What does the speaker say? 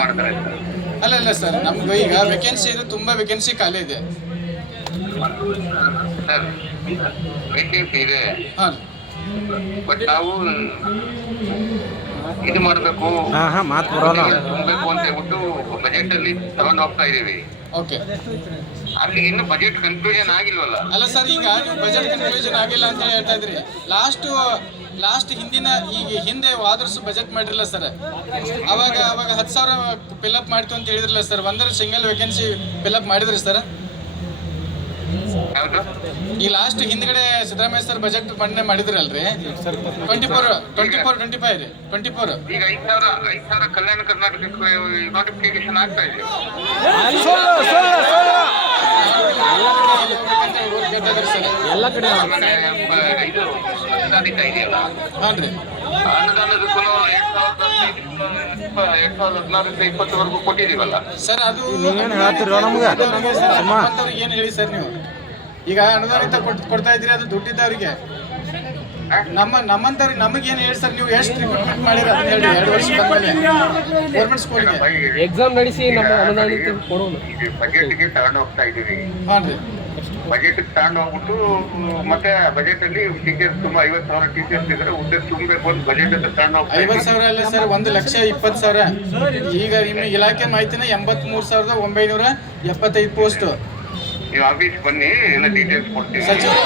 ಮಾಡ್ತಾರೆ ಅಲ್ಲ ಸರ್, ನಮ್ಗೆ ಈಗ ವೇಕೆನ್ಸಿ ಇದೆ, ತುಂಬ ವೇಕೆನ್ಸಿ ಖಾಲಿ ಇದೆ ಸರ್. ವೇಕೆನ್ಸಿ ಇದೆ, ಹಾಂ. ಬಟ್ ನಾವು ಇದು ಮಾಡಬೇಕು, ತುಂಬಬೇಕು ಅಂತ ಹೇಳ್ಬಿಟ್ಟು ಬಜೆಟ್ ಅಲ್ಲಿ ತಗೊಂಡು ಹೋಗ್ತಾ ಇದೀವಿ. ಓಕೆ. ಅಲ್ಲಿ ಇನ್ನು ಬಜೆಟ್ ಕನ್ಕ್ಲೂಷನ್ ಆಗಿಲ್ವಲ್ಲ. ಅಲ್ಲ ಸರ್, ಈಗ ನೀವು ಬಜೆಟ್ ಕನ್ಕ್ಲೂಷನ್ ಆಗಿಲ್ಲ ಅಂತ ಹೇಳ್ತಾ ಇದ್ರಿ. ಲಾಸ್ಟ್ ಹಿಂದೆ ವಾದರ್ಸು ಬಜೆಟ್ ಮಾಡಿರಲಿಲ್ಲ ಸರ್. ಅವಾಗ 10,000 ಫಿಲ್ಅಪ್ ಮಾಡ್ತು ಅಂತ ಹೇಳಿದ್ರಲ್ಲ ಸರ್. ಒಂದರ ಸಿಂಗಲ್ ವೇಕೆನ್ಸಿ ಫಿಲ್ಅಪ್ ಮಾಡಿದ್ರಿ ಸರ್? ಈ ಲಾಸ್ಟ್ ಹಿಂದ್ಗಡೆ ಸಿದ್ದರಾಮಯ್ಯ ಸರ್ ಬಜೆಟ್ ಮಂಡನೆ ಮಾಡಿದ್ರಲ್ರಿ 24 ಈಗ 5,000 ಕಲ್ಯಾಣ ಕರ್ನಾಟಕಕ್ಕೆ ನೋಟಿಫಿಕೇಶನ್ ಆಗ್ತಾ ಇದೆ. ಎಲ್ಲ ಕಡೆ ಇದು ಅನುದಾನಿತ ಇದೆಯಲ್ಲ, ಹಾಂ ರೀ. ಅನುದಾನದಕ್ಕೂ 2016-20 ಕೊಟ್ಟಿದೀವಲ್ಲ ಸರ್. ಅದು ಏನು ಹೇಳಿ ಸರ್ ನೀವು? ಈಗ ಅನುದಾನಿತ ಕೊಡ್ತಾ ಇದ್ರಿ, ಅದು ದುಡ್ಡಿದ್ದವ್ರಿಗೆ. ನಮ್ಮಂತವ್ರಿಗೆ ನಮಗೇನು ಹೇಳಿ ಸರ್? ನೀವು ಎಷ್ಟು ರಿಕ್ರೂಟ್ಮೆಂಟ್ ಮಾಡಿರ ಅಂತ ಹೇಳಿ 2 ವರ್ಷ ಗೌರ್ಮೆಂಟ್ ಸ್ಕೂಲ್ಗೆ ಎಕ್ಸಾಮ್ ನಡೆಸಿ ನಮ್ಮ ಅನುದಾನಿತ ಕೊಡೋಣ. ಬಜೆಟ್ಗೆ ತಗೊಂಡು ಹೋಗ್ತಾ ಇದೀವಿ. ಹಾಂ ರೀ. ಬಜೆಟ್ ತಗೊಂಡು ಹೋಗ್ಬಿಟ್ಟು ಮತ್ತೆ ಬಜೆಟ್ ಅಲ್ಲಿ ಟೀಚರ್ಸ್ ತುಂಬ 50,000 ಟೀಚರ್ಸ್ ಇದ್ರೆ ಹುದ್ದೆ ತುಂಬಬೇಕು ಅಂತ ಬಜೆಟ್ ಅಂತ ತಗೊಂಡು ಹೋಗ್ತಾ 50,000 ಅಲ್ಲ ಸರ್, 1,20,000. ಈಗ ನಿಮ್ಮ ಇಲಾಖೆ ಮಾಹಿತಿನ 83,975 ಪೋಸ್ಟ್. ನೀವು ಆಫೀಸ್ ಬನ್ನಿ, ಎಲ್ಲ ಡೀಟೇಲ್ಸ್ ಕೊಡ್ತೀವಿ. ಸಚಿವರು